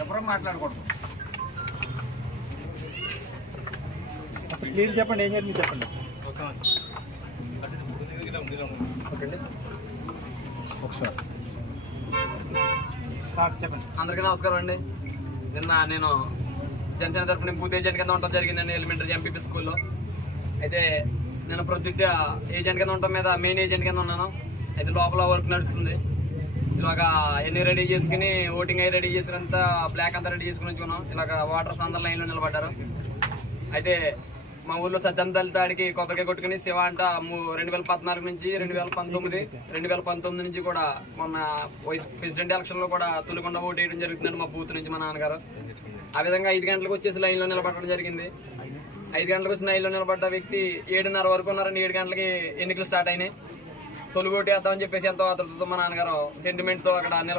ఎవరో మాట్లాడకూడదు. క్లియర్ చెప్పండి, ఏం జరిగింది చెప్పండి. చెప్పండి. అందరికీ నమస్కారం అండి. నిన్న నేను జనసేన తరఫున బూత్ ఏజెంట్ కింద ఉండటం జరిగిందండి ఎలిమెంటరీ ఎంపీపీ స్కూల్లో. అయితే నేను ప్రొజెక్ట్ ఏజెంట్ కింద ఉండటం మీద మెయిన్ ఏజెంట్ కింద ఉన్నాను. అయితే లోపల వర్క్ నడుస్తుంది. ఇలాగా అన్ని రెడీ చేసుకుని ఓటింగ్ అయ్యి రెడీ చేసుకున్నంత బ్లాక్ అంతా రెడీ చేసుకుని ఉంచుకున్నాం. ఇలాగ వాటర్స్ అందరు లైన్లో నిలబడ్డారు. అయితే మా ఊర్లో సత్యం దళితాడికి కొబ్బరికాయ కొట్టుకుని శివ అంట 2014 నుంచి 2019 నుంచి కూడా మొన్న ప్రెసిడెంట్ ఎలక్షన్లో కూడా తొలికొండ ఓటు వేయడం జరుగుతుందండి మా బూత్ నుంచి మా నాన్నగారు. ఆ విధంగా 5 గంటలకు వచ్చేసి లైన్లో నిలబడడం జరిగింది. 5 గంటలకు వచ్చి లైన్లో నిలబడ్డ వ్యక్తి 7:30 వరకు ఉన్నారండి. 7 గంటలకి ఎన్నికలు స్టార్ట్ అయినాయి. తొలి ఓటు వేద్దామని చెప్పేసి ఎంతో ఆతృతతో మా నాన్నగారు సెంటిమెంట్తో అక్కడ